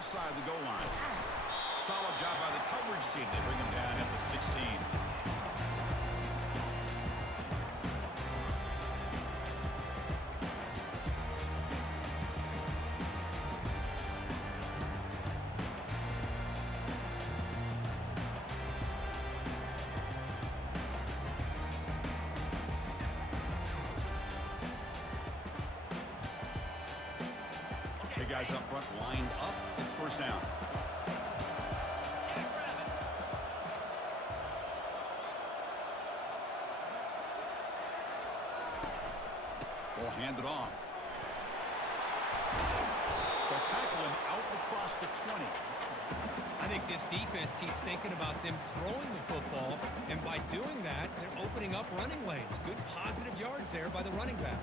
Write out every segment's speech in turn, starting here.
outside the goal line. Solid job by the coverage team. They bring him down at the 16. Guys up front lined up. It's first down. Ball handed off. They'll tackle him out across the 20. I think this defense keeps thinking about them throwing the football, and by doing that, they're opening up running lanes. Good positive yards there by the running back.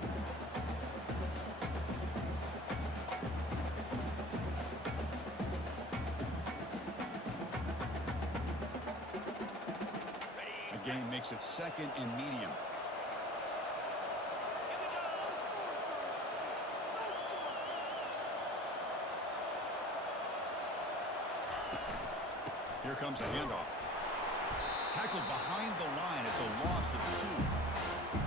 Game makes it second and medium. Here comes the handoff. Tackled behind the line. It's a loss of 2.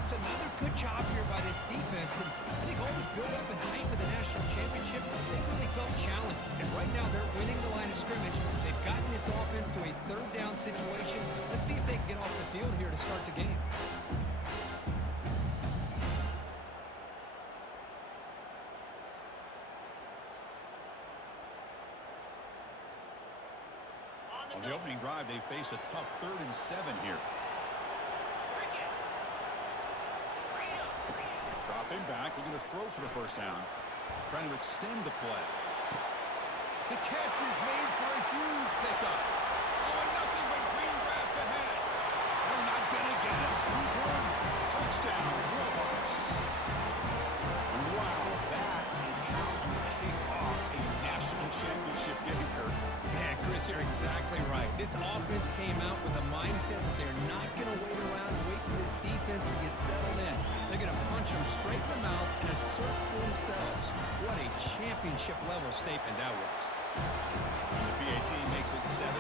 It's another good job here by this defense, and I think all the build-up and hype of the national championship, they really felt challenged. And right now they're winning the line of scrimmage. They've gotten this offense to a third down situation. Let's see if they can get off the field here to start the game. On the opening drive, they face a tough 3rd and 7 here. Dropping back, looking to throw for the first down. Trying to extend the play. The catch is made for a huge pickup. Oh, nothing but green grass ahead. They're not going to get him. He's in. Touchdown, Warhawks. Wow, that is how you kick off a national championship game, Kirk. Man, Chris, you're exactly right. This offense came out with a mindset that they're not going to wait around and wait for this defense to get settled in. They're going to punch them straight in the mouth and assert themselves. What a championship-level statement that was. And the PAT makes it 7-0.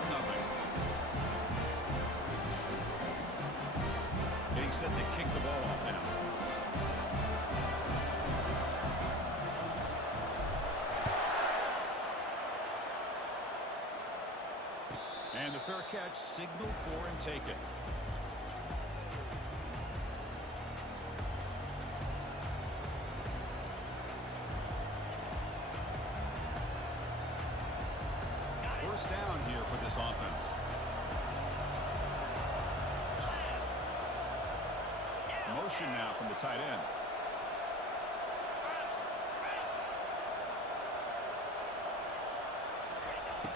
Getting set to kick the ball off now. And the fair catch, signaled for and taken. First down here for this offense. Motion now from the tight end.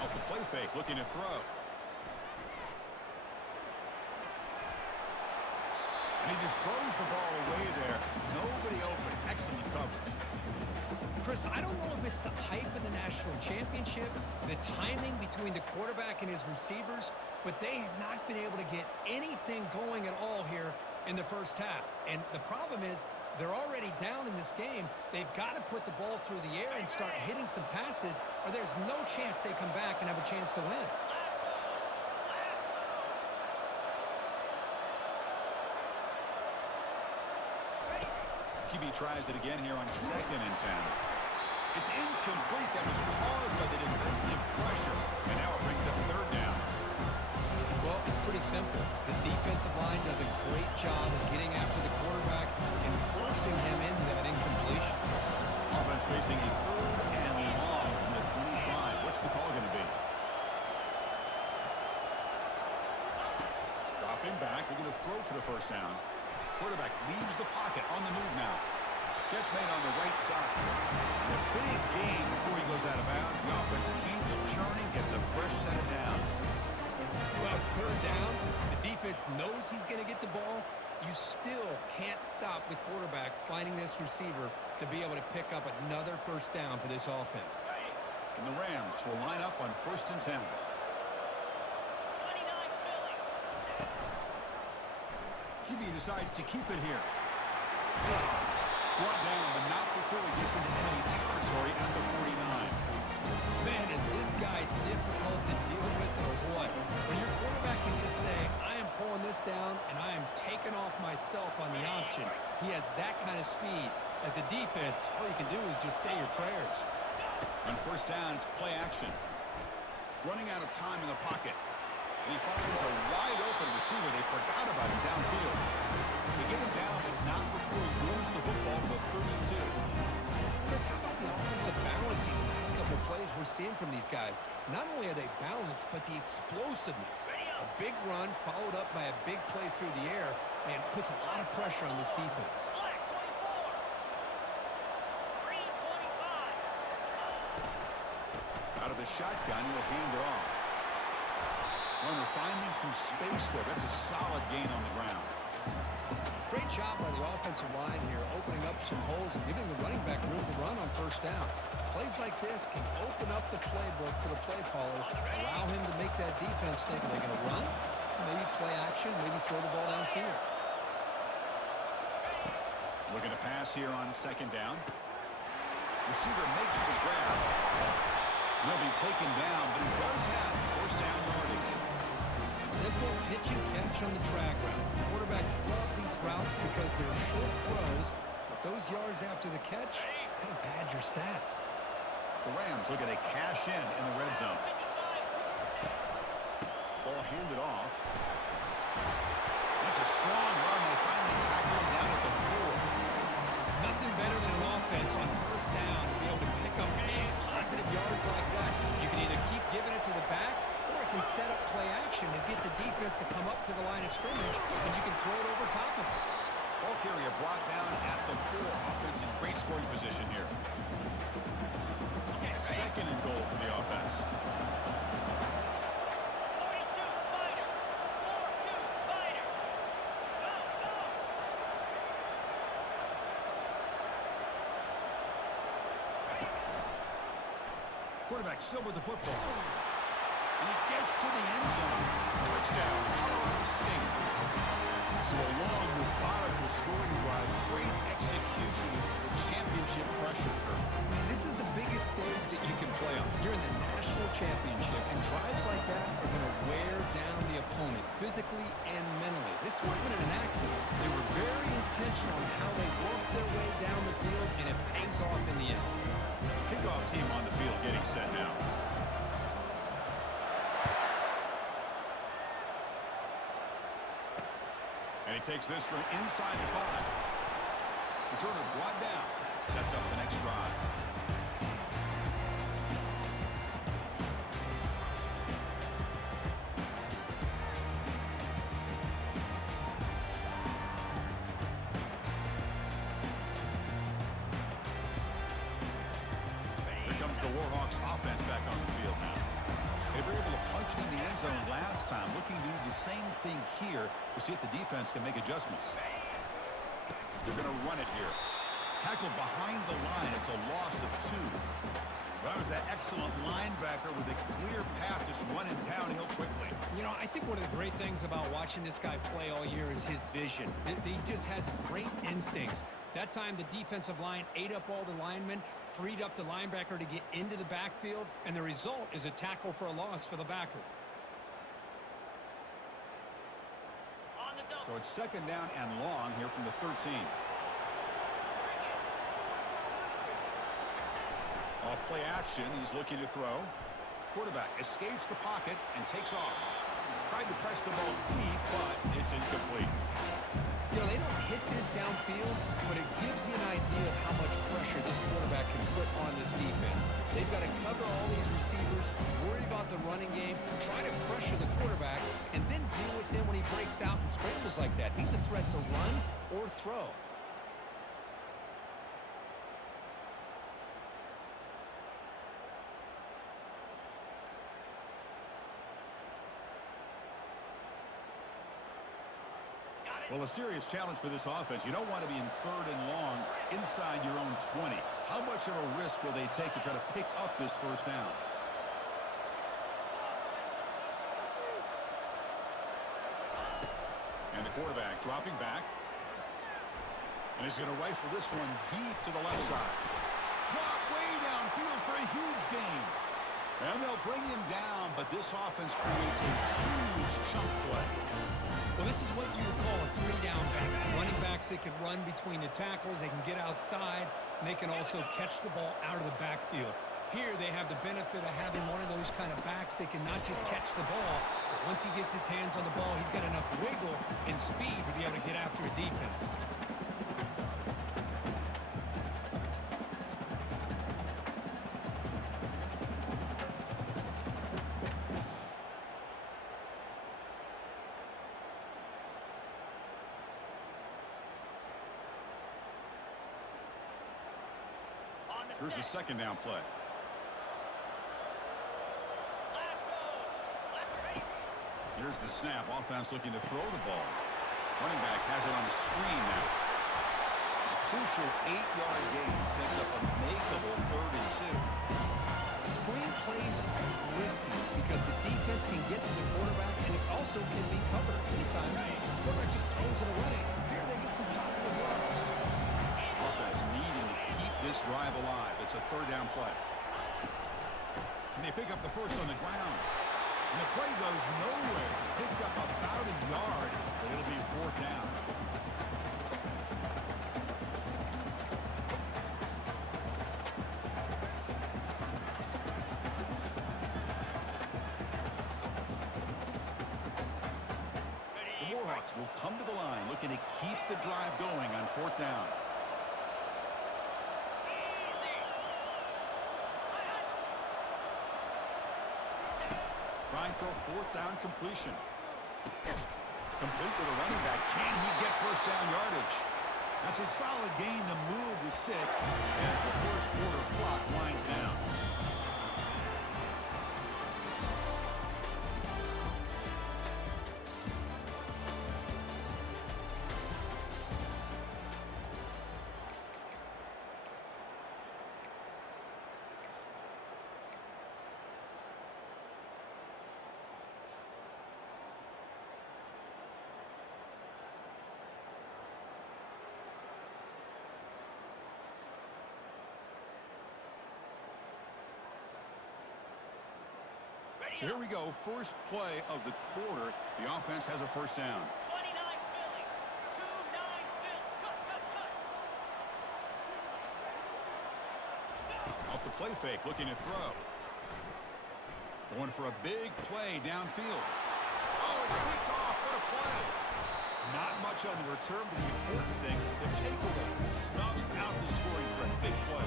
Off the play fake, looking to throw. And he just throws the ball away there. Nobody open. Excellent coverage. Chris, I don't know if it's the hype of the national championship, the timing between the quarterback and his receivers, but they have not been able to get anything going at all here in the first half. And the problem is they're already down in this game. They've got to put the ball through the air and start hitting some passes, or there's no chance they come back and have a chance to win. QB tries it again here on 2nd and 10. It's incomplete. That was caused by the defensive pressure. And now it brings up 3rd down. Well, it's pretty simple. The defensive line does a great job of getting after the quarterback and forcing him into that incompletion. Offense facing a 3rd and long from the 25. What's the call going to be? Dropping back. We're going to throw for the first down. Quarterback leaves the pocket on the move now. Catch made on the right side. And a big gain before he goes out of bounds. The offense keeps churning, gets a fresh set of downs. Well, it's 3rd down. The defense knows he's going to get the ball. You still can't stop the quarterback finding this receiver to be able to pick up another first down for this offense. And the Rams will line up on 1st and 10. QB decides to keep it here. Brought down, but not before he gets into enemy territory at the 49. Man, is this himself on the option. He has that kind of speed. As a defense, all you can do is just say your prayers. On first down, it's play action. Running out of time in the pocket. And he finds a wide-open receiver. They forgot about him downfield. They get him down, but not before he moves the football to the 32. Chris, how about the offensive balance these last couple plays we're seeing from these guys? Not only are they balanced, but the explosiveness. A big run followed up by a big play through the air, and puts a lot of pressure on this defense. Out of the shotgun, he'll hand it off. Runner finding some space there. That's a solid gain on the ground. Great job by the offensive line here, opening up some holes and giving the running back room to run on first down. Plays like this can open up the playbook for the play caller, allow him to make that defense think, are they going to run? Maybe play action, maybe throw the ball downfield. Looking to pass here on second down. Receiver makes the grab. He'll be taken down, but he does have first down yardage. Simple pitch and catch on the drag route. Quarterbacks love these routes because they're short throws, but those yards after the catch kind of pad your stats. The Rams looking to cash in the red zone. Ball handed off. That's a strong run. They finally tackle him down at the 4. Nothing better than an offense on first down to be able to pick up big positive yards like that. You can either keep giving it to the back, or it can set up play action and get the defense to come up to the line of scrimmage, and you can throw it over top of it. Ball carrier brought down at the 4. Offense in great scoring position here. Second and goal for the offense. Quarterback still with the football. And he gets to the end zone. Touchdown, Colorado State. So a long, methodical scoring drive. Great execution with championship pressure. Man, this is the biggest stage that you can play on. You're in the national championship, and drives like that are going to wear down the opponent physically and mentally. This wasn't an accident. They were very intentional on how they worked their way down the field, and it pays off in the end. Kickoff team on the field getting set now. And he takes this from inside the 5. Returner brought down. Sets up the next drive. Warhawks offense back on the field now. They were able to punch it in the end zone last time. Looking to do the same thing here to see if the defense can make adjustments. They're going to run it here. Tackled behind the line. It's a loss of 2. That was that excellent linebacker with a clear path just running downhill quickly. You know, I think one of the great things about watching this guy play all year is his vision. He just has great instincts. That time, the defensive line ate up all the linemen, freed up the linebacker to get into the backfield, and the result is a tackle for a loss for the backer. So it's second down and long here from the 13. Off play action, he's looking to throw. Quarterback escapes the pocket and takes off. Tried to press the ball deep, but it's incomplete. You know, they don't hit this downfield, but it gives you an idea of how much pressure this quarterback can put on this defense. They've got to cover all these receivers, worry about the running game, try to pressure the quarterback, and then deal with him when he breaks out and scrambles like that. He's a threat to run or throw. Well, a serious challenge for this offense. You don't want to be in third and long inside your own 20. How much of a risk will they take to try to pick up this first down? And the quarterback dropping back. And he's going to rifle this one deep to the left side. Caught way downfield for a huge gain. And they'll bring him down, but this offense creates a huge chunk play. Well, this is what you would call a three-down back. Running backs, they can run between the tackles, they can get outside, and they can also catch the ball out of the backfield. Here, they have the benefit of having one of those kind of backs that can not just catch the ball, but once he gets his hands on the ball, he's got enough wiggle and speed to be able to get after a defense. Here's the second down play. Here's the snap. Offense looking to throw the ball. Running back has it on the screen now. A crucial 8-yard gain sets up a makeable 3rd and 2. Screen plays are risky because the defense can get to the quarterback, and it also can be covered. Many times, the quarterback just throws it away. Here, they get some positive yards. Offense needing to keep this drive alive. It's a 3rd down play. And they pick up the first on the ground. And the play goes nowhere. Picked up about a yard, but it'll be 4th down. The Warhawks will come to the line looking to keep the drive going on 4th down. Trying for a 4th down completion. Complete to the running back. Can he get first down yardage? That's a solid gain to move the sticks as the first quarter clock winds down. So here we go, first play of the quarter. The offense has a first down. 29 Philly. 2-9 Philly. Off the play fake, looking to throw. Going for a big play downfield. Oh, it's picked off. What a play. Not much on the return, but the important thing, the takeaway snuffs out the scoring for a big play.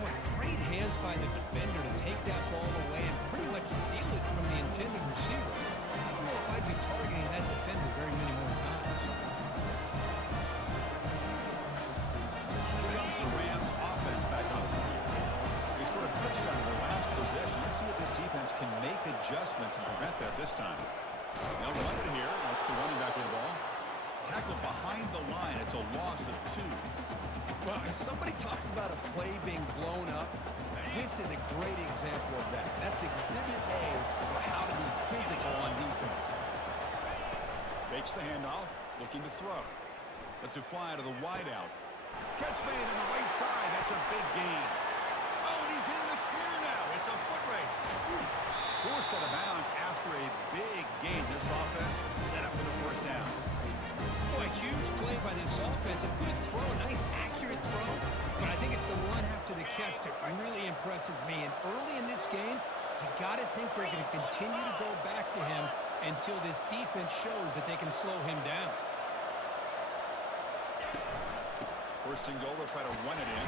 Boy, great hands by the defender to take that ball away and pretty much steal it from the intended receiver. I don't know if I'd be targeting that defender very many more times. Here comes the Rams offense back on the field. They scored a touchdown in their last possession. Let's see if this defense can make adjustments and prevent that this time. They'll run it here. That's the running back with the ball. Tackled behind the line. It's a loss of 2. Well, if somebody talks about a play being blown up, this is a great example of that. That's exhibit A for how to be physical on defense. Fakes the handoff, looking to throw. Lets it fly to the wideout. Catch made on the right side. That's a big gain. Oh, and he's in the clear now. It's a foot race. Forced out of bounds after a big gain. This offense set up for the first down. Oh, a huge play by this offense. A good throw, a nice accurate throw. But I think it's the run after the catch that really impresses me. And early in this game, you got to think they're going to continue to go back to him until this defense shows that they can slow him down. First and goal, they'll try to run it in.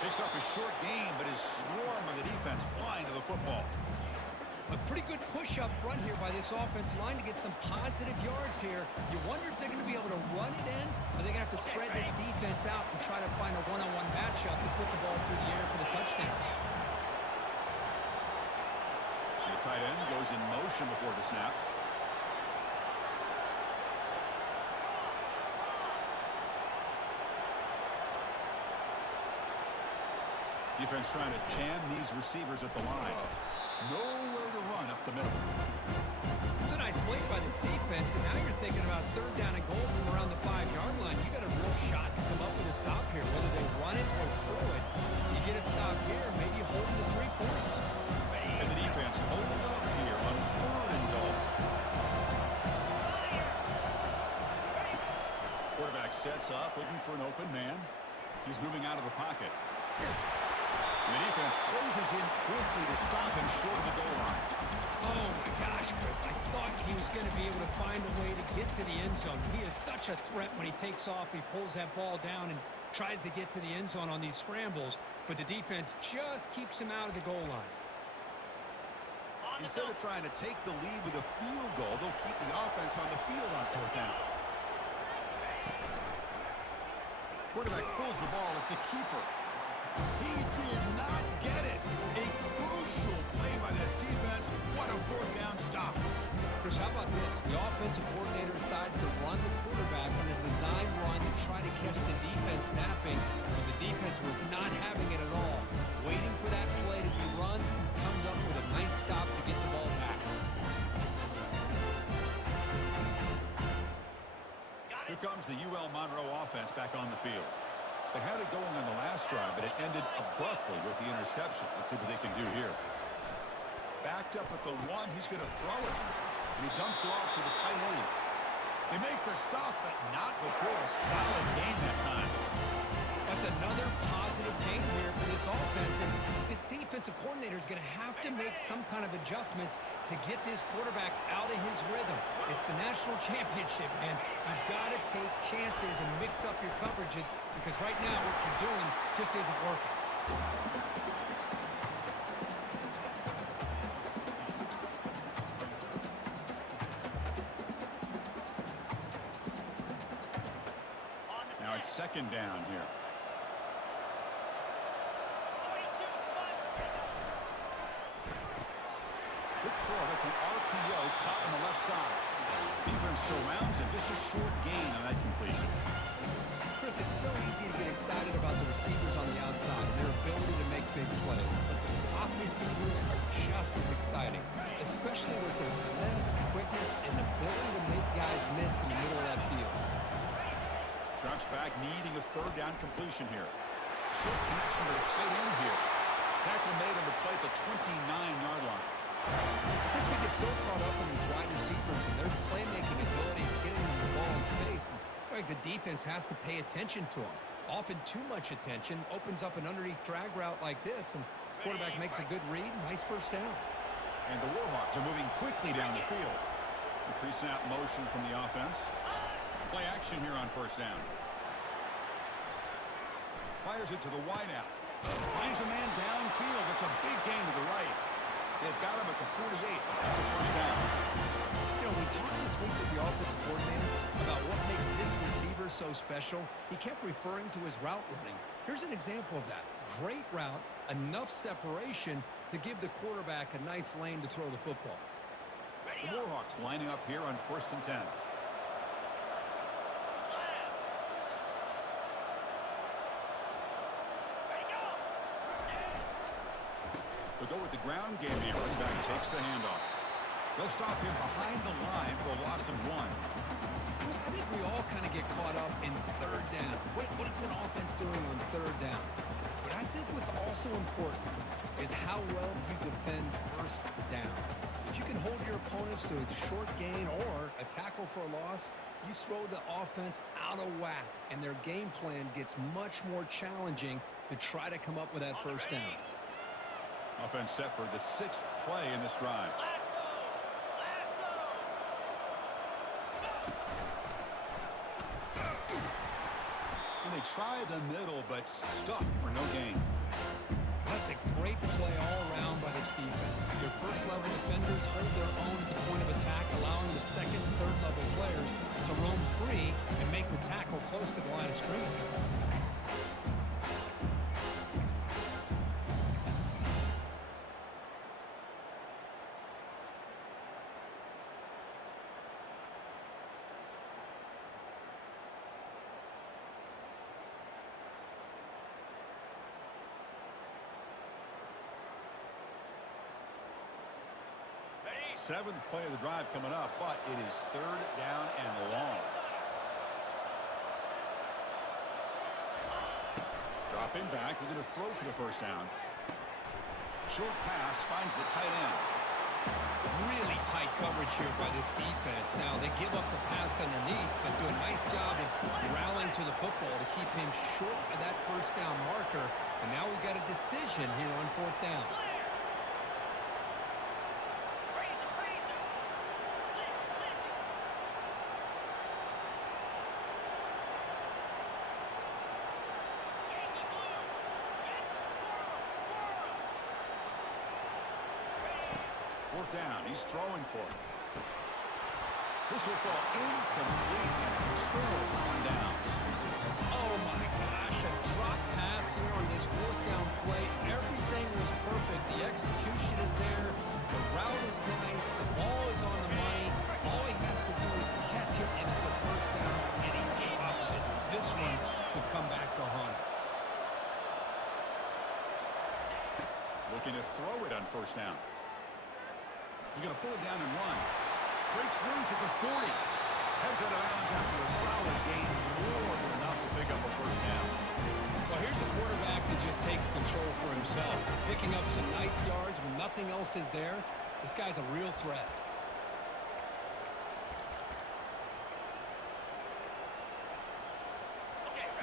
Picks up a short gain, but his swarm of the defense flying to the football. A pretty good push up front here by this offense line to get some positive yards here. You wonder if they're going to be able to run it in, or they're going to have to spread this defense out and try to find a one-on-one matchup and put the ball through the air for the touchdown. The tight end goes in motion before the snap. Defense trying to jam these receivers at the line. Nowhere to run up the middle. It's a nice play by this defense, and now you're thinking about third down and goal from around the 5-yard line. You got a real shot to come up with a stop here, whether they run it or throw it. You get a stop here, maybe holding the 3 points. And the defense hold up here on 4th and goal. Quarterback sets up, looking for an open man. He's moving out of the pocket. And the defense closes in quickly to stop him short of the goal line. Oh, my gosh, Chris. I thought he was going to be able to find a way to get to the end zone. He is such a threat when he takes off. He pulls that ball down and tries to get to the end zone on these scrambles. But the defense just keeps him out of the goal line. Instead of trying to take the lead with a field goal, they'll keep the offense on the field on 4th down. Quarterback pulls the ball. It's a keeper. He did not get it. A crucial play by this defense. What a 4th down stop. Chris, how about this? The offensive coordinator decides to run the quarterback on a design run to try to catch the defense napping, but the defense was not having it at all. Waiting for that play to be run, comes up with a nice stop to get the ball back. Here comes the UL Monroe offense back on the field. They had it going on the last drive, but it ended abruptly with the interception. Let's see what they can do here. Backed up at the 1, he's going to throw it. And he dumps it off to the tight end. They make their stop, but not before a solid gain that time. That's another positive gain here for this offense, and this defensive coordinator is going to have to make some kind of adjustments to get this quarterback out of his rhythm. It's the national championship, man. You've got to take chances and mix up your coverages because right now what you're doing just isn't working. Now it's 2nd down here. Quick throw. That's an RPO caught on the left side. Defense surrounds him. Just a short gain on that completion. Chris, it's so easy to get excited about the receivers on the outside and their ability to make big plays, but the slot receivers are just as exciting, especially with their finesse, quickness, and ability to make guys miss in the middle of that field. Drops back, needing a 3rd down completion here. Short connection to the tight end here. Tackle made on the play at the 29-yard line. Chris, we get so caught up in these wide receivers and their playmaking ability and getting them the ball in space. And, like, the defense has to pay attention to them. Often too much attention opens up an underneath drag route like this, and quarterback makes a good read. Nice 1st down. And the Warhawks are moving quickly down the field. The pre-snap motion from the offense. Play action here on 1st down. Fires it to the wideout. Finds a man downfield. It's a big gain to the right. They've got him at the 48, but that's a 1st down. You know, we talked this week with the offensive coordinator about what makes this receiver so special. He kept referring to his route running. Here's an example of that. Great route, enough separation to give the quarterback a nice lane to throw the football. The Warhawks lining up here on 1st and 10. They'll go with the ground game here. Running back takes the handoff. They'll stop him behind the line for a loss of 1. Chris, I think we all kind of get caught up in 3rd down. What's an offense doing on 3rd down? But I think what's also important is how well you defend 1st down. If you can hold your opponents to a short gain or a tackle for a loss, you throw the offense out of whack, and their game plan gets much more challenging to try to come up with that 1st down. Offense set for the 6th play in this drive. And they try the middle, but stuffed for no gain. That's a great play all around by this defense. Their 1st-level defenders hold their own at the point of attack, allowing the 2nd and 3rd-level players to roam free and make the tackle close to the line of scrimmage. Seventh play of the drive coming up, but it is third down and long. Dropping back, we're going to throw for the first down. Short pass finds the tight end. Really tight coverage here by this defense. Now, they give up the pass underneath, but do a nice job of rallying to the football to keep him short of that first down marker. And now we've got a decision here on fourth down. Fourth down, he's throwing for it. This will fall incomplete and terrible on downs. Oh my gosh, a drop pass here on this fourth down play. Everything was perfect. The execution is there. The route is nice. The ball is on the money. All he has to do is catch it, and it's a first down, and he drops it. This one could come back to haunt him. Looking to throw it on first down. He's going to pull it down and run. Breaks loose at the 40. Heads out of bounds after a solid gain. More than enough to pick up a first down. Well, here's a quarterback that just takes control for himself. Picking up some nice yards when nothing else is there. This guy's a real threat.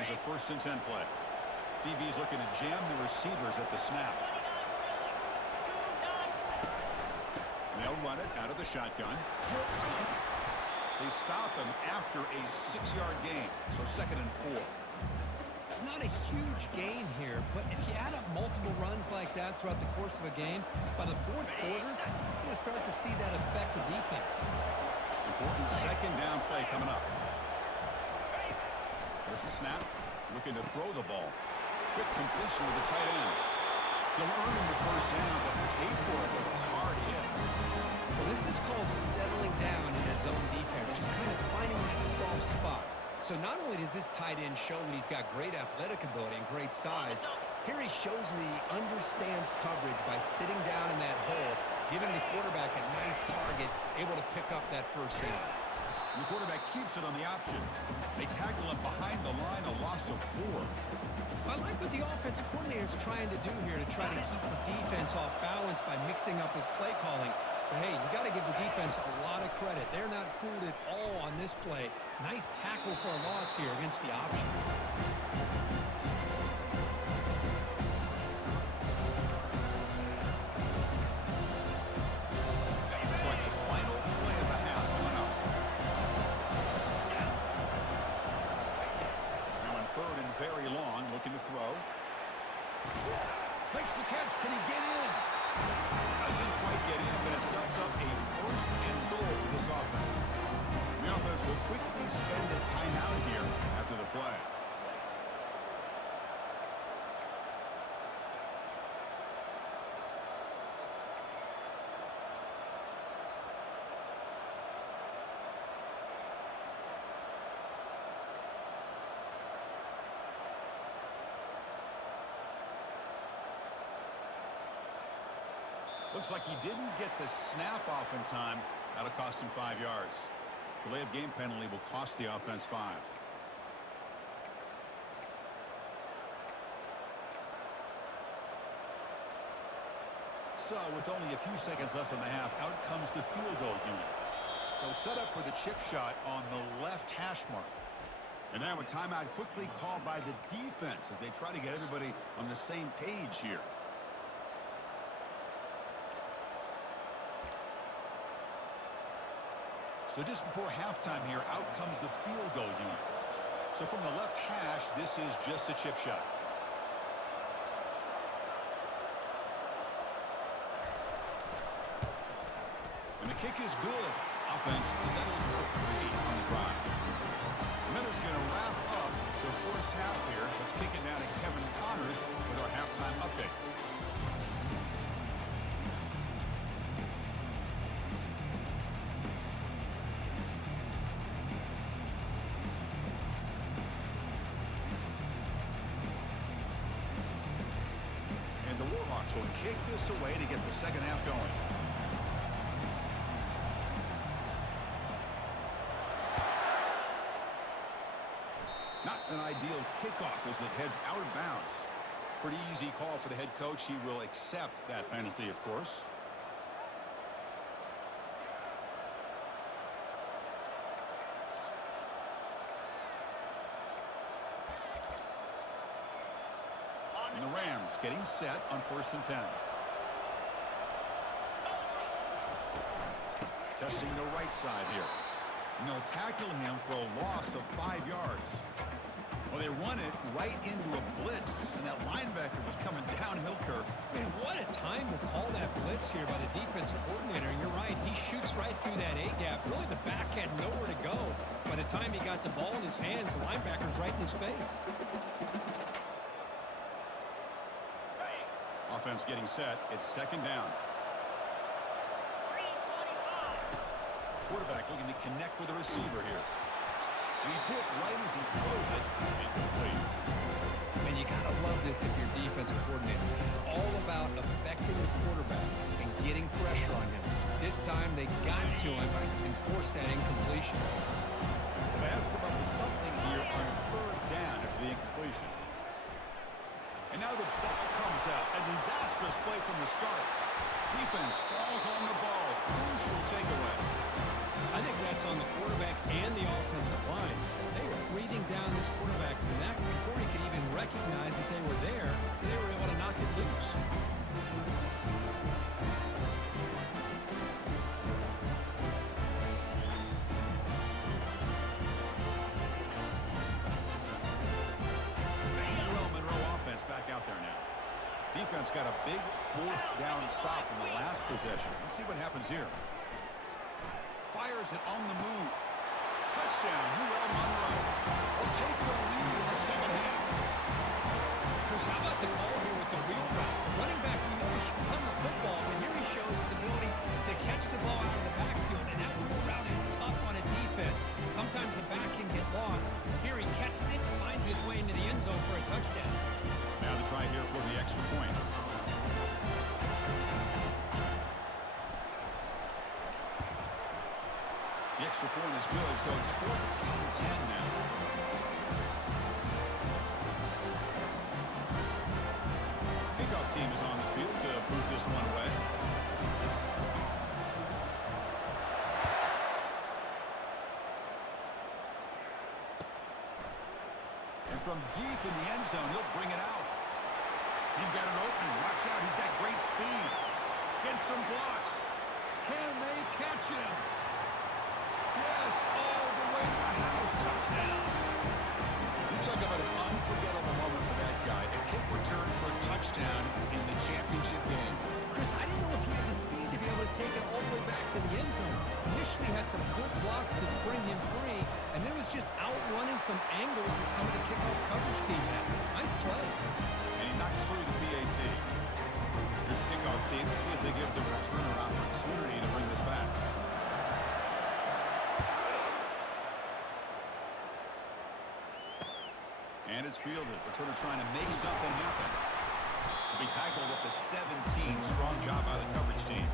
There's a 1st and 10 play. DB's looking to jam the receivers at the snap. They'll run it out of the shotgun. They stop him after a 6-yard gain, so 2nd and 4. It's not a huge gain here, but if you add up multiple runs like that throughout the course of a game, by the fourth quarter, you're going to start to see that affect the defense. Important 2nd down play coming up. There's the snap. Looking to throw the ball. Quick completion with the tight end. He'll earn the first down, but paid for it with a hard hit. Well, this is called settling down in his own defense, just kind of finding that soft spot. So not only does this tight end show that he's got great athletic ability and great size, here he shows that he understands coverage by sitting down in that hole, giving the quarterback a nice target, able to pick up that first down. And the quarterback keeps it on the option. They tackle him behind the line, a loss of 4. I like what the offensive coordinator is trying to do here to try to keep the defense off balance by mixing up his play calling. But hey, you got to give the defense a lot of credit. They're not fooled at all on this play. Nice tackle for a loss here against the option. It's like the final play of the half coming up. Now in 3rd and very long, looking to throw. Makes the catch. Can he get in? Doesn't quite get in, but it sets up a 1st and goal for this offense. The offense will quickly spend a timeout here after the play. Looks like he didn't get the snap off in time. That'll cost him 5 yards. Delay of game penalty will cost the offense 5. So with only a few seconds left in the half, out comes the field goal unit. They'll set up for the chip shot on the left hash mark. And now a timeout quickly called by the defense as they try to get everybody on the same page here. So just before halftime here, out comes the field goal unit. So from the left hash, this is just a chip shot. And the kick is good. Offense settles for 3 on the drive. The Miners going to wrap up the first half here. Let's kick it now to Kevin Connors with our halftime update. And the Warhawks will kick this away to get the second half going. Not an ideal kickoff as it heads out of bounds. Pretty easy call for the head coach. He will accept that penalty, of course. And the Rams getting set on 1st and 10. Testing the right side here. And they'll tackle him for a loss of 5 yards. Well, they run it right into a blitz, and that linebacker was coming downhill, Kirk. Man, what a time to call that blitz here by the defensive coordinator. You're right. He shoots right through that A-gap. Really, the back had nowhere to go. By the time he got the ball in his hands, the linebacker's right in his face. Offense getting set. It's 2nd down. 3:25. Quarterback looking to connect with the receiver here. And he's hit right as he throws it. Incomplete. And you got to love this if you're defensive coordinator. It's all about affecting the quarterback and getting pressure on him. This time they got to him and forced that incompletion. So they have to come up with something here on 3rd down after the incompletion. And now the ball comes out. A disastrous play from the start. Defense falls on the ball. Crucial takeaway. I think that's on the quarterback and the offensive line. They were breathing down this quarterback's neck before he could even recognize that they were there. They were able to knock it loose. ULM offense back out there now. Defense got a big 4th down stop in the last possession. Let's see what happens here. Fires it on the move. Touchdown, UL Monroe. Will take the lead in the 2nd half. Chris, how about the call here with the wheel route? The running back, we know he can run the football, but here he shows his ability to catch the ball out of the backfield, and that wheel route is tough on a defense. Sometimes the back can get lost. Here he catches it, finds his way into the end zone for a touchdown. Now the try here for the extra point. The extra point is good, so it's 14-10 now. Kickoff team is on the field to boot this one away. And from deep in the end zone, he'll bring it out. He's got an opening. Watch out. He's got great speed. Gets some blocks. Can they catch him? Yes, all the way to the house. Touchdown. You talk about an unforgettable moment for that guy. A kick return for a touchdown in the championship game. Chris, I didn't know if he had the speed to be able to take it all the way back to the end zone. Initially had some good blocks to spring him free, and then was just outrunning some angles that some of the kickoff coverage team had. Nice play. And he knocks through the PAT. Here's the kickoff team. Let's see if they give the returner opportunity to bring this back. And it's fielded. Returner trying to make something happen. He'll be tackled at the 17. Strong job by the coverage team.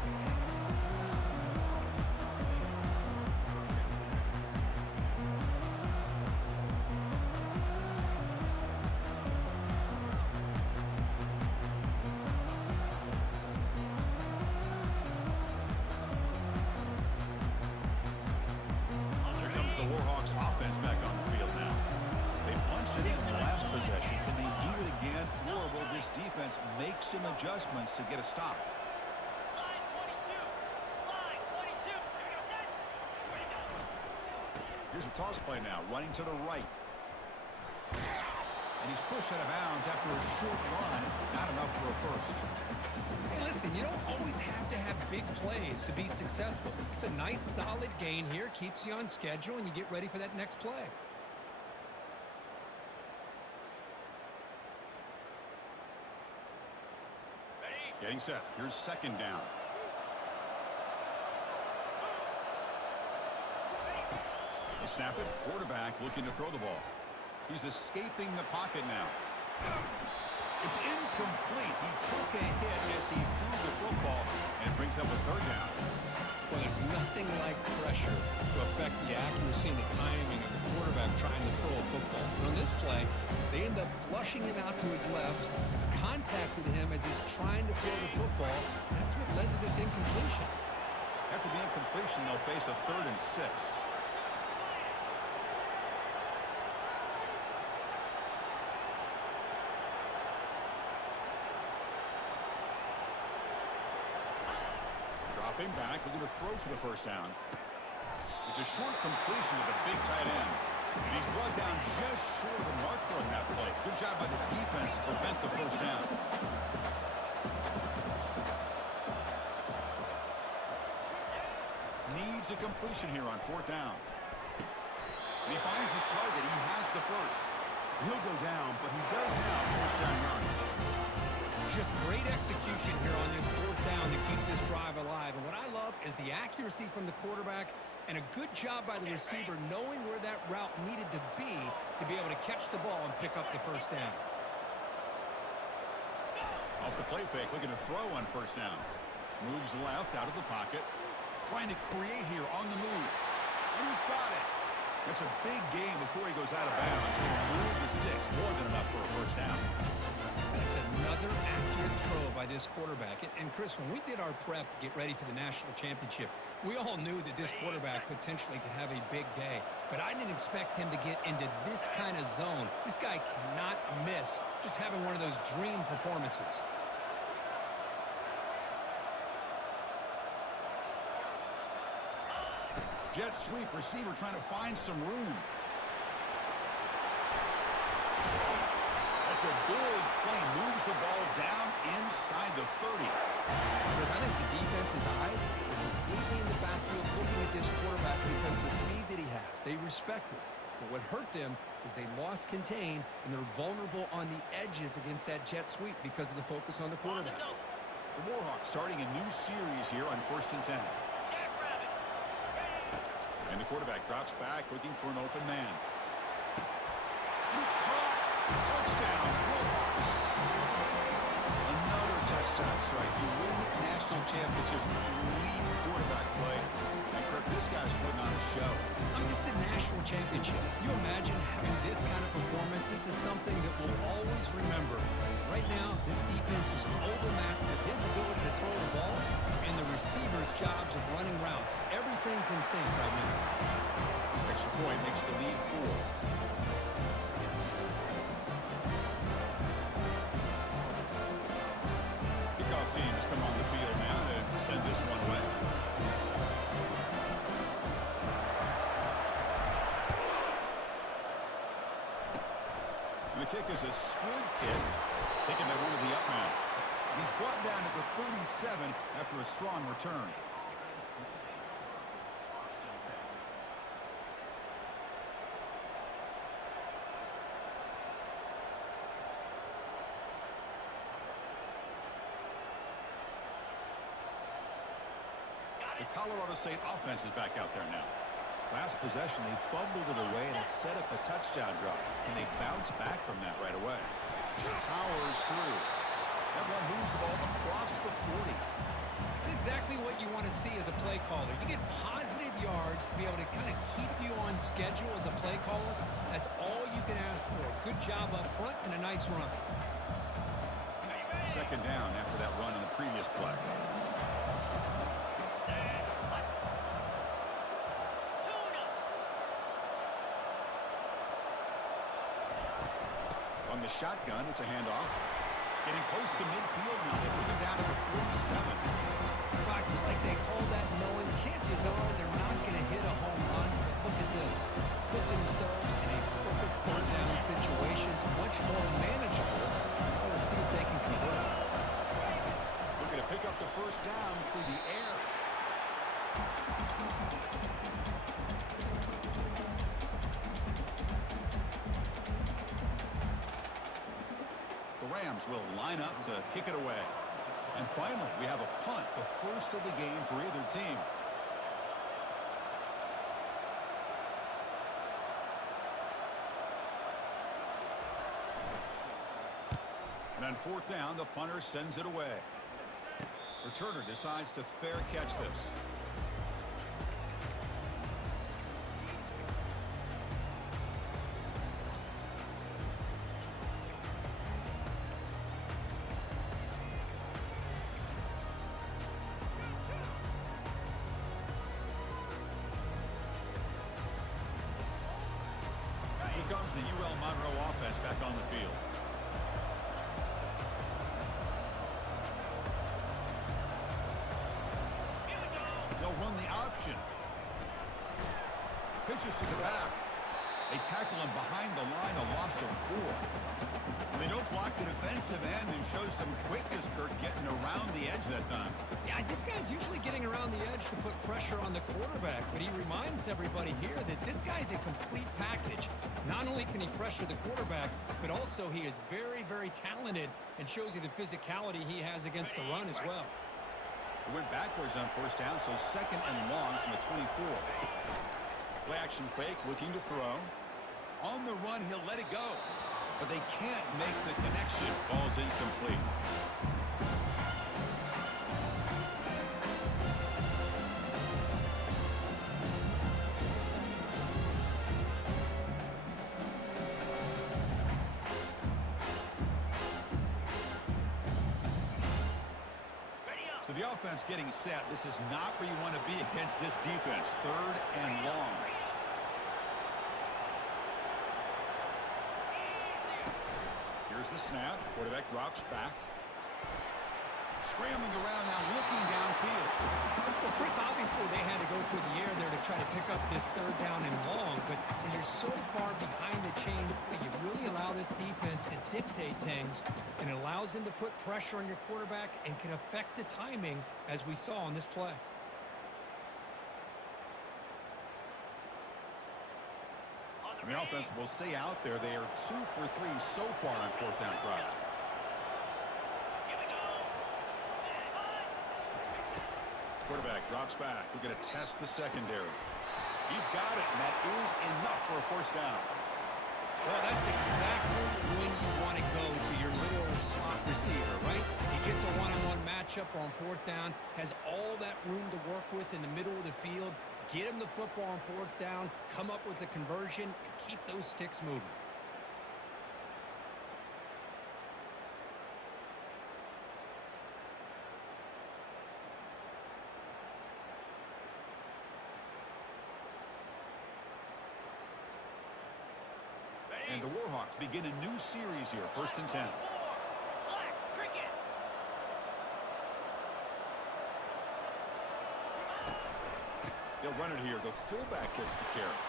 Here comes the Warhawks offense back on the field now. They punched it in the last possession. Can they do it again, or will this defense make some adjustments to get a stop? Slide 22. Slide 22. Here we go, set. Where you go? Here's the toss play now, running to the right. And he's pushed out of bounds after a short run. Not enough for a first. Hey, listen, you don't always have to have big plays to be successful. It's a nice, solid gain here. Keeps you on schedule, and you get ready for that next play. Getting set. Here's 2nd down. They snap it. Quarterback looking to throw the ball. He's escaping the pocket now. It's incomplete. He took a hit as he threw the football, and it brings up a 3rd down. Well, there's nothing like pressure to affect the accuracy and the timing of the quarterback trying to throw a football. And on this play, they end up flushing him out to his left, contacted him as he's trying to throw the football. That's what led to this incompletion. After the incompletion, they'll face a 3rd and 6. Dropping back, looking to throw for the first down. It's a short completion to the big tight end. And he's brought down just short of the marker on that play. Good job by the defense to prevent the first down. Needs a completion here on 4th down. And he finds his target. He has the first. He'll go down, but he does have first down yardage. Just great execution here on this 4th down to keep this drive alive. And what I love is the accuracy from the quarterback and a good job by the receiver knowing where that route needed to be able to catch the ball and pick up the first down. Off the play fake, looking to throw on first down. Moves left out of the pocket. Trying to create here on the move. And he's got it. That's a big gain before he goes out of bounds. He'll move the sticks, more than enough for a first down. That's another accurate throw by this quarterback. And Chris, when we did our prep to get ready for the national championship, we all knew that this quarterback potentially could have a big day. But I didn't expect him to get into this kind of zone. This guy cannot miss just having one of those dream performances. Jet sweep, receiver trying to find some room. That's a big play. Moves the ball down inside the 30. Because I think the defense's eyes are completely in the backfield looking at this quarterback because of the speed that he has. They respect it. But what hurt them is they lost contain, and they're vulnerable on the edges against that jet sweep because of the focus on the quarterback. The Warhawks starting a new series here on 1st and 10. And the quarterback drops back looking for an open man. And it's caught. Touchdown, Warhawks. Another touchdown strike. You win national championships with elite quarterback play. And Kirk, this guy's putting on a show. I mean, this is a national championship. You imagine having this kind of performance? This is something that we'll always remember. Right now, this defense is overmatched with his ability to throw the ball and the receivers' jobs of running routes. Everything's in sync right now. Extra point makes the lead 4. Kickoff team has come on the field now to send this one away. And the kick is a squib kick, taken by one of the up man. He's brought down at the 37 after a strong return. The Colorado State offense is back out there now. Last possession, they fumbled it away, and it set up a touchdown drive. And they bounce back from that right away. Powers through. That one moves the ball across the 40. It's exactly what you want to see as a play caller. You get positive yards to be able to kind of keep you on schedule as a play caller. That's all you can ask for. Good job up front and a nice run. Second down after that run in the previous play. On the shotgun, it's a handoff. Getting close to midfield now. They bring him down to the 47. Well, I feel like they call that knowing chances are they're not going to hit a home run. But look at this. Put themselves in a perfect third down situation. It's much more manageable. We'll see if they can convert. Looking to pick up the first down through the air. Rams will line up to kick it away. And finally, we have a punt, the first of the game for either team. And on 4th down, the punter sends it away. Returner decides to fair catch this. the UL Monroe offense back on the field. Here we go. They'll run the option. Pitches to the back. They tackle him behind the line, a loss of 4. They don't block the defensive end and show some quickness, Kirk, getting around the edge that time. Yeah, this guy's usually getting around the edge to put pressure on the quarterback, but he reminds everybody here that this guy's a complete package. Not only can he pressure the quarterback, but also he is very, very talented and shows you the physicality he has against the run as well. It went backwards on first down, so 2nd and long from the 24. Play action fake, looking to throw. On the run, he'll let it go. But they can't make the connection. Ball's incomplete. So the offense getting set. This is not where you want to be against this defense. 3rd and long. Here's the snap. Quarterback drops back. Scrambling around now, looking downfield. Well, Chris, obviously they had to go through the air there to try to pick up this 3rd down and long, but when you're so far behind the chains, you really allow this defense to dictate things, and it allows them to put pressure on your quarterback and can affect the timing, as we saw on this play. The offense will stay out there. They are 2 for 3 so far on 4th down tries. Quarterback drops back. We're going to test the secondary. He's got it, and that is enough for a 1st down. Well, that's exactly when you want to go to your little slot receiver, right? He gets a one-on-one matchup on 4th down, has all that room to work with in the middle of the field. Get him the football on 4th down, come up with a conversion, and keep those sticks moving. And the Warhawks begin a new series here, 1st and 10. Black, cricket. They'll run it here. The fullback gets the carry.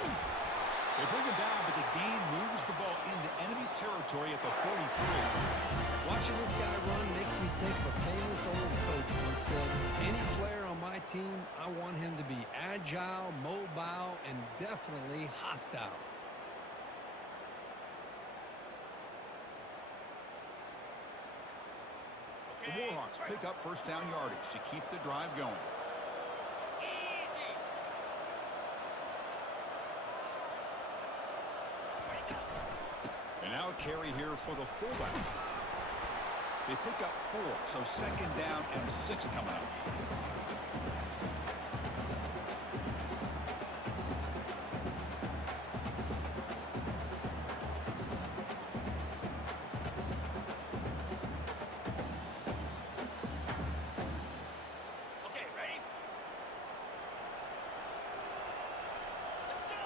They bring him down, but the gain moves the ball into enemy territory at the 43. Watching this guy run makes me think of a famous old coach once said, any player on my team, I want him to be agile, mobile, and definitely hostile. The Warhawks pick up 1st down yardage to keep the drive going. Easy. And now a carry here for the fullback. They pick up 4, so 2nd down and 6 coming up. Okay, ready? Let's go.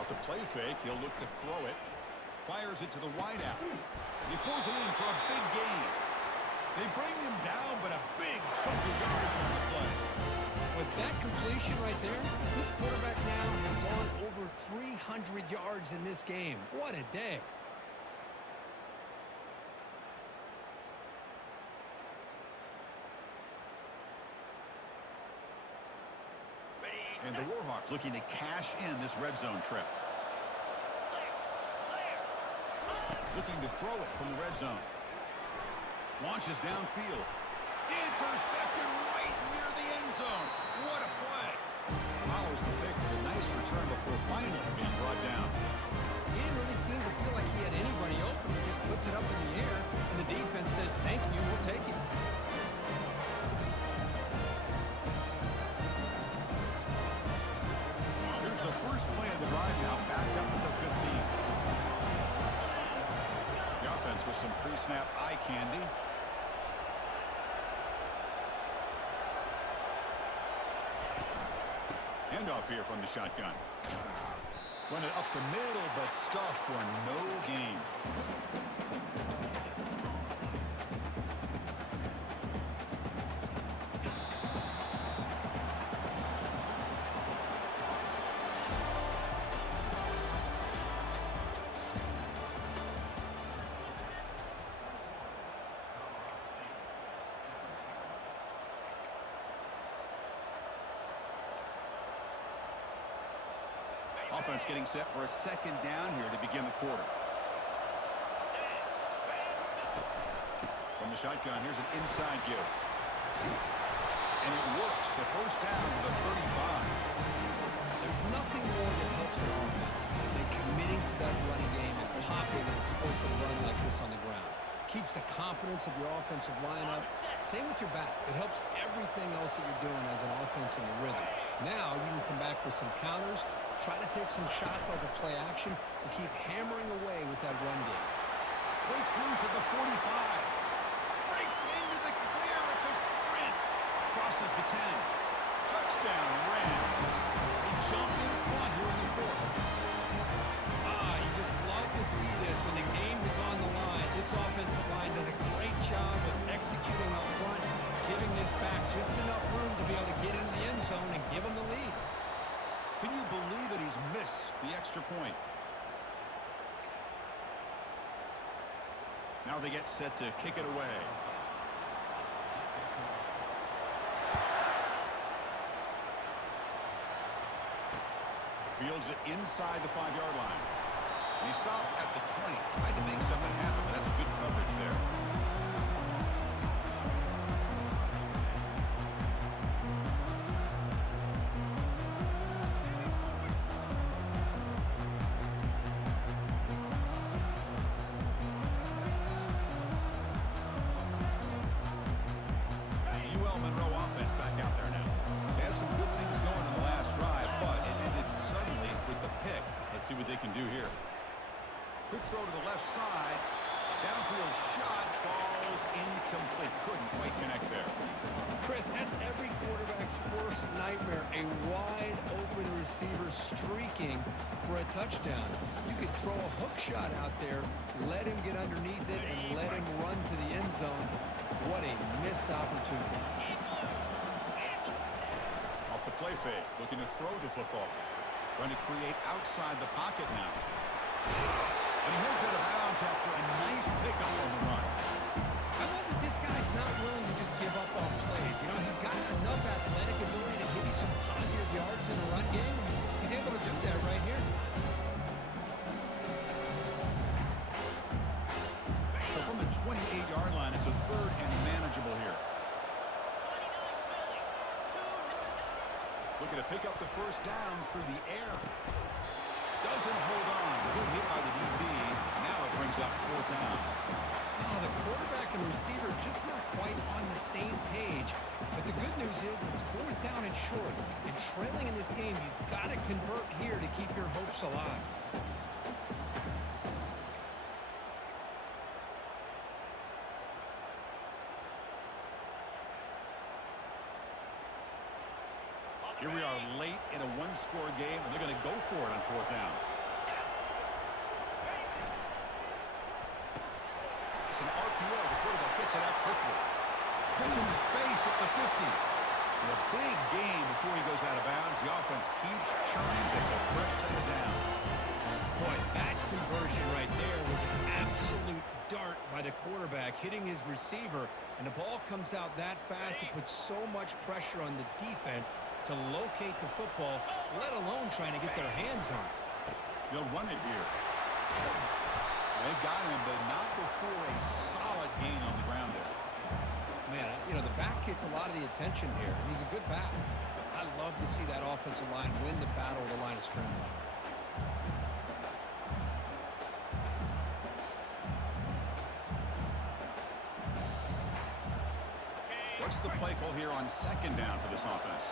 Off the play fake, he'll look to throw it. Fires it to the wideout. He pulls it in for a big gain. They bring him down, but a big chunk of yardage on the play. With that completion right there, this quarterback now has gone over 300 yards in this game. What a day. Ready, And the Warhawks looking to cash in this red zone trip. Looking to throw it from the red zone. Launches downfield. Intercepted right near the end zone. What a play. Follows the pick with a nice return before finally being brought down. He didn't really seem to feel like he had anybody open. He just puts it up in the air, and the defense says, thank you, we'll take it. Here's the first play of the drive now, backed up at the 15. The offense with some pre-snap eye candy. And handoff here from the shotgun. Run it up the middle, but stuff for no gain. Offense getting set for a second down here to begin the quarter. From the shotgun, here's an inside give. And it works. The first down to the 35. There's nothing more that helps an offense than committing to that running game and popping an explosive run like this on the ground. Keeps the confidence of your offensive line up. Same with your back. It helps everything else that you're doing as an offense in your rhythm. Now you can come back with some counters, try to take some shots off of play action, and keep hammering away with that run game. Breaks loose at the 45. Breaks into the clear. It's a sprint. Crosses the 10. Touchdown, Rams. They jump in front here in the fourth. You just love to see this when the game is on the line. This offensive line does a great job of executing up front, giving this back just enough room to be able to get into the end zone and give them the lead. Can you believe it? He's missed the extra point. Now they get set to kick it away. Fields it inside the 5-yard line. And he stopped at the 20. Tried to make something happen, but that's good coverage there. UL Monroe offense back out there now. They had some good things going in the last drive, but it ended suddenly with the pick. Let's see what they can do here. Quick throw to the left side. Downfield shot falls incomplete. Couldn't quite connect there. Chris, that's every quarterback's worst nightmare. A wide open receiver streaking for a touchdown. You could throw a hook shot out there, let him get underneath it, and let him run to the end zone. What a missed opportunity. Off the play fake, looking to throw the football. Trying to create outside the pocket now. And he heads out of bounds after a nice pickup on the run. I love that this guy's not willing to just give up on plays. You know, he's got enough athletic ability to give you some positive yards in the run game. He's able to do that right here. So from the 28-yard line, it's a third and manageable here. Looking to pick up the first down through the air. Doesn't hold on. Good hit by the DB. Now it brings up fourth down. Oh, the quarterback and receiver just not quite on the same page. But the good news is it's fourth down and short. And trailing in this game, you've got to convert here to keep your hopes alive. Here we are late in a one-score game, and they're going to go for it on fourth down. It's an RPO. The quarterback gets it out quickly. Gets into space at the 50. And a big gain before he goes out of bounds. The offense keeps churning, gets a fresh set of downs. Boy, that conversion right there was an absolute dart by the quarterback, hitting his receiver. And the ball comes out that fast to put so much pressure on the defense to locate the football, let alone trying to get their hands on it. They'll run it here. They've got him, but not before a solid gain on the ground there. Man, you know, the back gets a lot of the attention here. He's a good back. I love to see that offensive line win the battle of the line of scrimmage. What's the play call here on second down for this offense?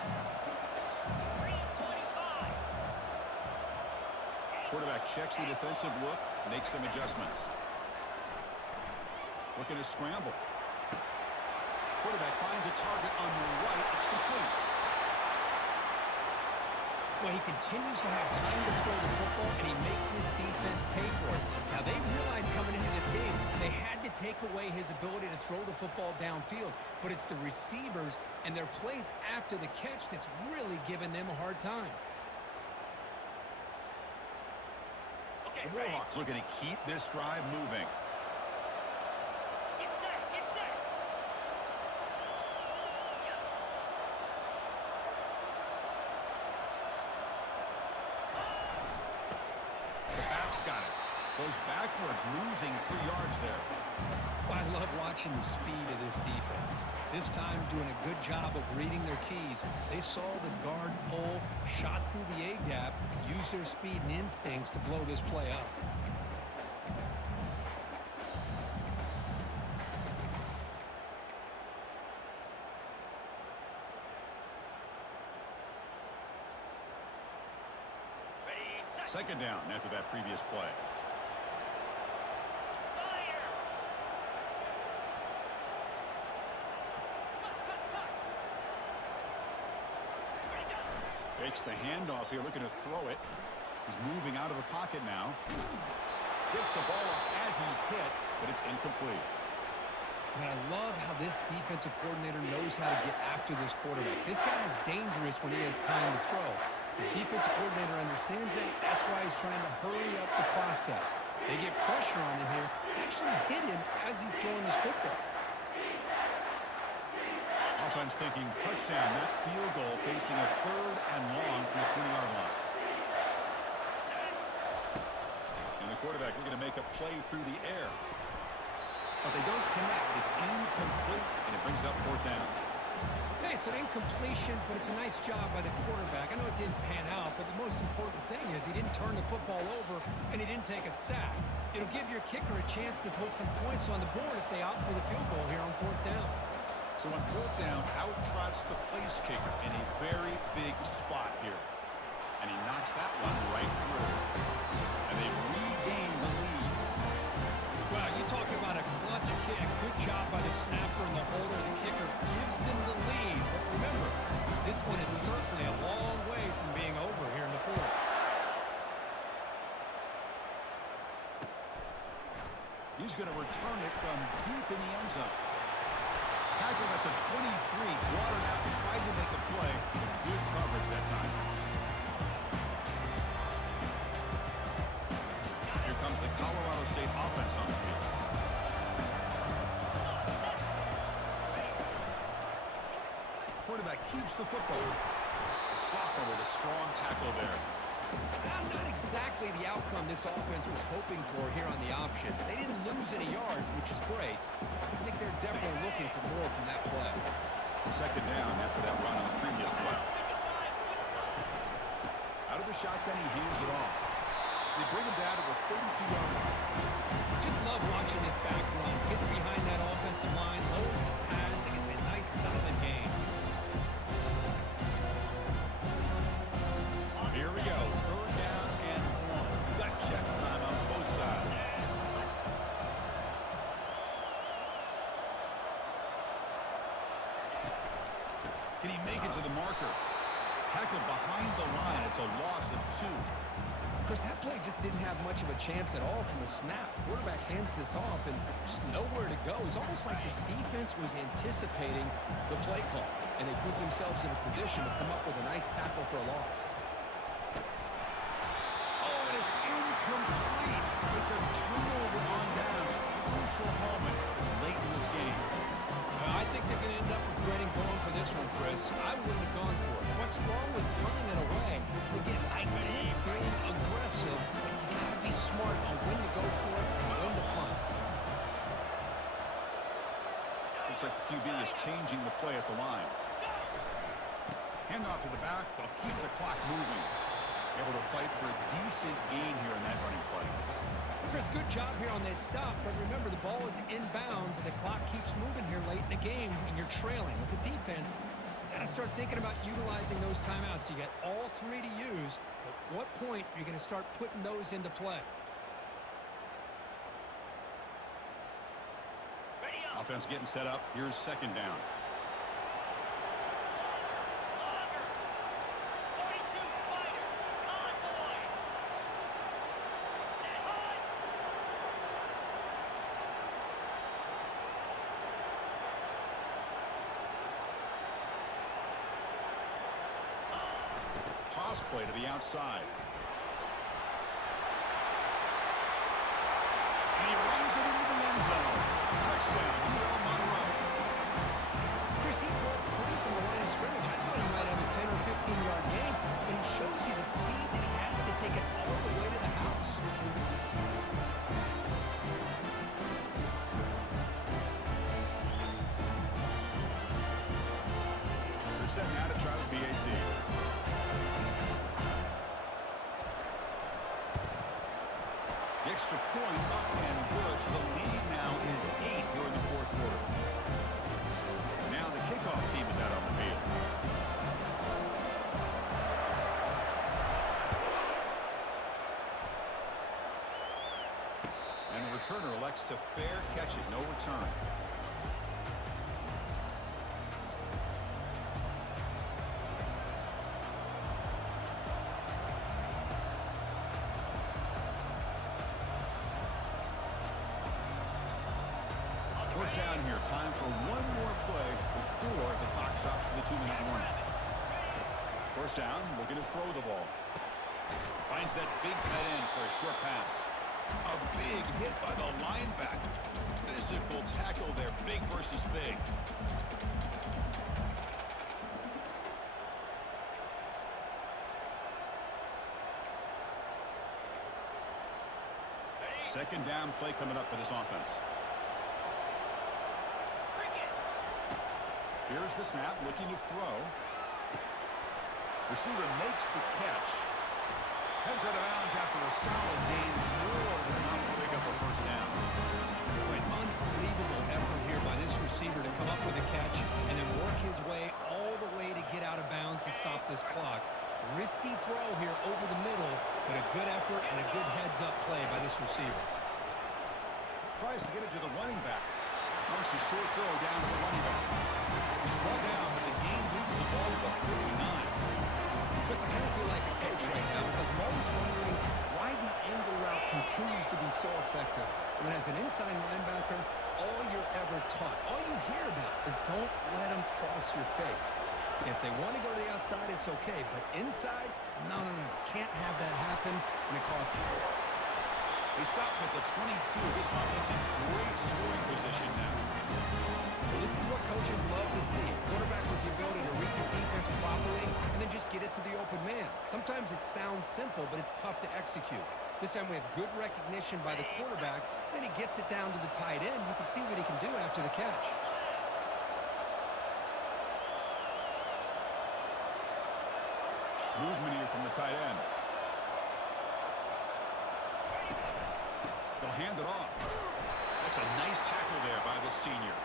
Quarterback checks the defensive look, makes some adjustments. Looking to scramble. Quarterback finds a target on the right. It's complete. Well, he continues to have time to throw the football, and he makes his defense pay for it. Now, they realized coming into this game they had to take away his ability to throw the football downfield, but it's the receivers and their plays after the catch that's really giving them a hard time. Okay, The Warhawks looking to keep this drive moving. Get set, get set. The back's got it. Goes backwards, losing 3 yards there. I love watching the speed of this defense. This time doing a good job of reading their keys. They saw the guard pull, shot through the A-gap, used their speed and instincts to blow this play up. Ready, set. Second down after that previous play. Fire. Cut. Ready, go. Fakes the handoff here, looking to throw it. He's moving out of the pocket now. Gets the ball off as he's hit, but it's incomplete. And I love how this defensive coordinator knows how to get after this quarterback. This guy is dangerous when he has time to throw. The defensive coordinator understands that. That's why he's trying to hurry up the process. They get pressure on him here. Actually hit him as he's throwing this football. Offense thinking touchdown, not field goal, facing a 3rd and long from the 20-yard line. And the quarterback looking to make a play through the air. But they don't connect. It's incomplete, and it brings up 4th down. Hey, it's an incompletion, but it's a nice job by the quarterback. I know it didn't pan out, but the most important thing is he didn't turn the football over, and he didn't take a sack. It'll give your kicker a chance to put some points on the board if they opt for the field goal here on 4th down. So on 4th down, out trots the place kicker in a very big spot here. And he knocks that one right through. And they've regained the lead. Well, you're talking about a clutch kick. Good job by the snapper and the holder. The kicker gives them the lead. But remember, this one is certainly a long way from being over here in the 4th. He's going to return it from deep in the end zone. Tackled at the 23, brought it out and tried to make a play. Good coverage that time. Here comes the Colorado State offense on the field. Quarterback keeps the football. The sophomore with a strong tackle there. Not exactly the outcome this offense was hoping for here on the option. They didn't lose any yards, which is great. I think they're definitely looking for more from that play. Second down after that run on the previous play. Out of the shotgun, he hands it off. They bring him down to the 32-yard line. Just love watching this back run. Gets behind that offensive line, lowers his pads, and gets a nice solid gain. Here we go. 3rd down and 1. Gut check time on both sides. Can he make it to the marker? Tackled behind the line. It's a loss of 2. Chris, that play just didn't have much of a chance at all from the snap. Quarterback hands this off and just nowhere to go. It's almost like the defense was anticipating the play call, and they put themselves in a position to come up with a nice tackle for a loss. Oh, and it's incomplete. It's a turnover on downs. Crucial moment late in this game. I think they're going to end up regretting going for this one, Chris. I wouldn't have gone for it. What's wrong with punting it away? Again, I get being aggressive, but you got to be smart on when to go for it and when to punt. Looks like the QB is changing the play at the line. Handoff to the back. They'll keep the clock moving. Able to fight for a decent gain here in that running play. Chris, good job here on this stop, but remember the ball is inbounds and the clock keeps moving here late in the game and you're trailing. As a defense, you got to start thinking about utilizing those timeouts. You got all 3 to use. At what point are you going to start putting those into play? Ready up. Offense getting set up. Here's 2nd down. Longer. 42 Spider. play to the outside. And he runs it into the end zone. Touchdown, UL Monroe. Chris, he broke free from the line of scrimmage. I thought he might have a 10 or 15-yard gain, but he shows you the speed that he has to take it all the way to the house. They're set now to try the BAT. The extra point up and good. So the lead now is 8 here in the fourth quarter. Now the kickoff team is out on the field. And the returner elects to fair catch it. No return. First down here. Time for one more play before the clock stops for the 2-minute warning. First down, looking to throw the ball. Finds that big tight end for a short pass. A big hit by the linebacker. Physical tackle there, big versus big. Second down play coming up for this offense. Here's the snap, looking to throw. Receiver makes the catch. Heads out of bounds after a solid gain, more than enough to pick up a first down. An unbelievable effort here by this receiver to come up with a catch and then work his way all the way to get out of bounds to stop this clock. Risky throw here over the middle, but a good effort and a good heads-up play by this receiver. Tries to get it to the running back. Dumps a short throw down to the running back. He's brought down, but the game moves the ball to the 39. Chris, I kind of feel like a coach right now because I'm always wondering why the angle route continues to be so effective. When as an inside linebacker, all you're ever taught, all you hear about is don't let them cross your face. If they want to go to the outside, it's okay. But inside, no. Can't have that happen, and it costs you. They stop him at the 22. This offense in great scoring position now. Well, this is what coaches love to see. A quarterback with the ability to read the defense properly and then just get it to the open man. Sometimes it sounds simple, but it's tough to execute. This time we have good recognition by the quarterback. Then he gets it down to the tight end. You can see what he can do after the catch. Movement here from the tight end. They'll hand it off. That's a nice tackle there by the senior.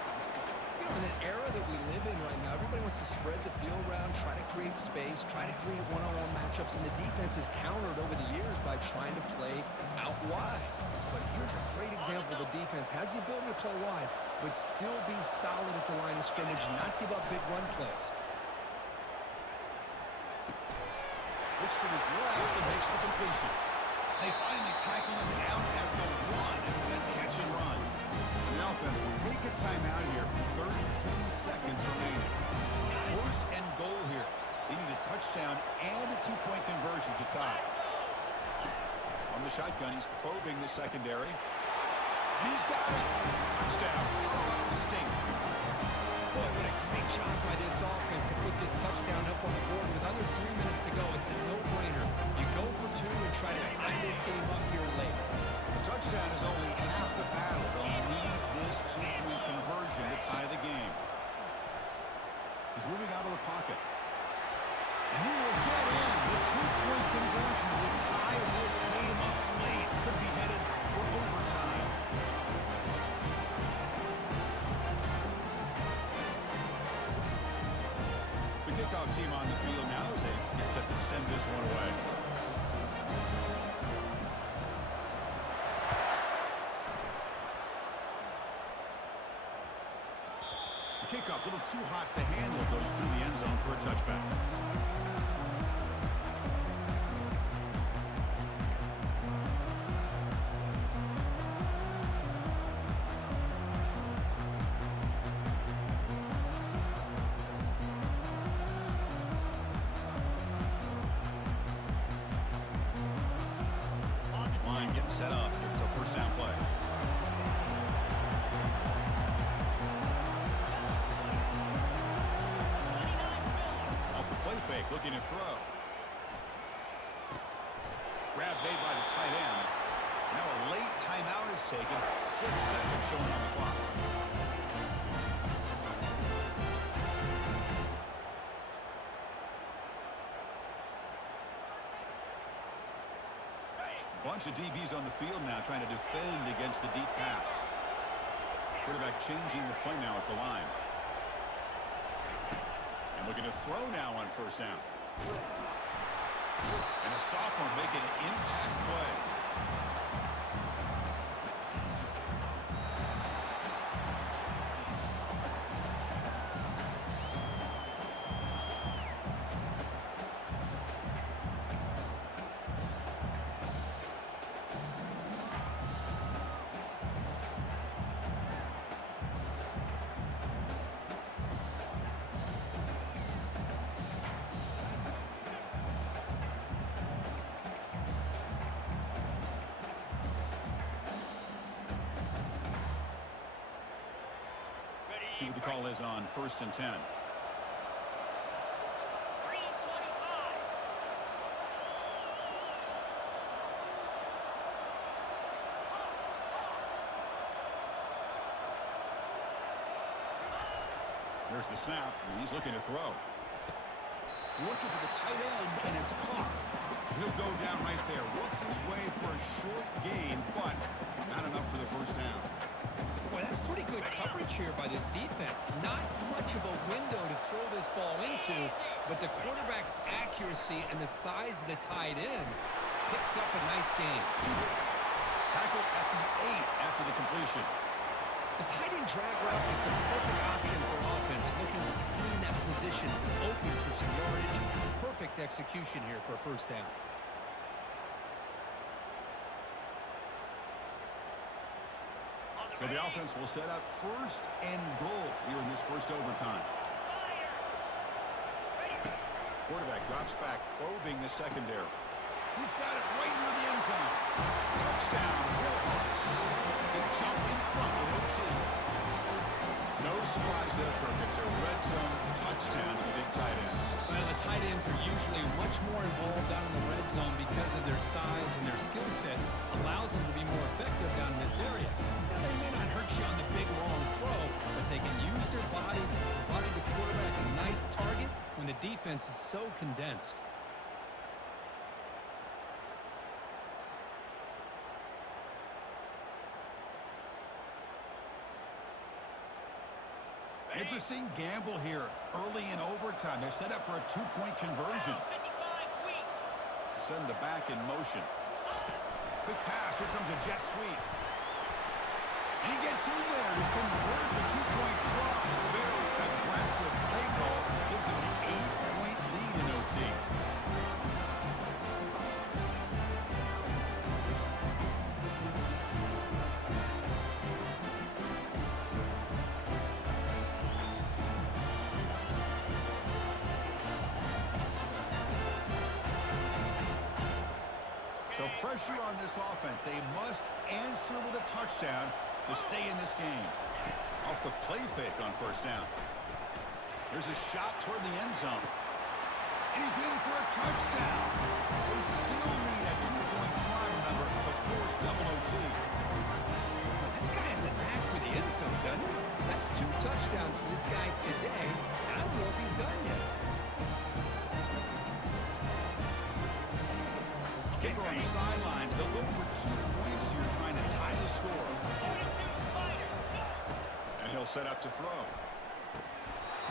You know, in an era that we live in right now, everybody wants to spread the field around, try to create space, try to create one-on-one matchups, and the defense has countered over the years by trying to play out wide. But here's a great example. The defense has the ability to play wide, but still be solid at the line of scrimmage and not give up big run plays. Looks to his left and makes the completion. They finally tackle him down at the 1 and then catch and run. The offense will take a timeout here. 13 seconds remaining. First and goal here. They need a touchdown and a 2-point conversion to tie. On the shotgun, he's probing the secondary. And he's got it. Touchdown, Colorado State. Boy, what a great job by this offense to put this touchdown up on the board with under 3 minutes to go. It's a no-brainer. You go for 2 and try to tie this game up here late. The touchdown is only half the battle. They'll need this 2-point conversion to tie the game. He's moving out of the pocket. And he will get in. The 2-point conversion will tie this game up late. Could be headed for overtime. The kickoff team on the field now as they get set to send this one away. The kickoff a little too hot to handle, goes through the end zone for a touchback. set up. It's a first down play. Off the play fake, looking to throw. Grab made by the tight end. Now a late timeout is taken. 6 seconds showing on the clock. Bunch of DBs on the field now trying to defend against the deep pass. Quarterback changing the play now at the line. And looking to throw now on first down. And a sophomore making an impact play. See what the call is on 1st and 10. 3:25. There's the snap, and he's looking to throw. Looking for the tight end, and it's caught. He'll go down right there. Works his way for a short gain, but not enough for the first down. Boy, that's pretty good coverage here by this defense. Not much of a window to throw this ball into, but the quarterback's accuracy and the size of the tight end picks up a nice gain. Tackle at the 8 after the completion. The tight end drag route is the perfect option for offense, looking to scheme that position open for some yardage. Perfect execution here for a first down. So the offense will set up 1st and goal here in this first overtime. Quarterback drops back, probing the secondary. He's got it right near the end zone. Touchdown, Warhawks. To jump in front with OT. No surprise there, Kirk. It's a red zone touchdown to the big tight end. Well, the tight ends are usually much more involved down in the red zone because of their size and their skill set allows them to be more effective down in this area. Now, they may not hurt you on the big, long throw, but they can use their bodies, providing the quarterback a nice target when the defense is so condensed. Interesting gamble here early in overtime. They're set up for a 2-point conversion. 55 weak. Send the back in motion. Quick pass. Here comes a jet sweep. And he gets in there to convert the 2-point try. Very aggressive play call. Gives him an 8-point lead in OT. So pressure on this offense. They must answer with a touchdown to stay in this game. Off the play fake on first down. There's a shot toward the end zone. And he's in for a touchdown. They still need a 2-point try, remember, to force double OT. Well, this guy has a knack for the end zone, doesn't he? That's 2 touchdowns for this guy today. I don't know if he's done yet. Kicker on the sidelines. They'll go for 2 points here, trying to tie the score. 42 Spider. And he'll set up to throw.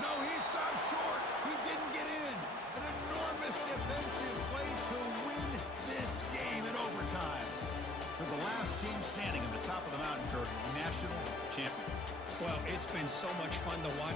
No, he stopped short. He didn't get in. An enormous defensive play to win this game in overtime. For the last team standing at the top of the mountain, Kirk, national champions. Well, it's been so much fun to watch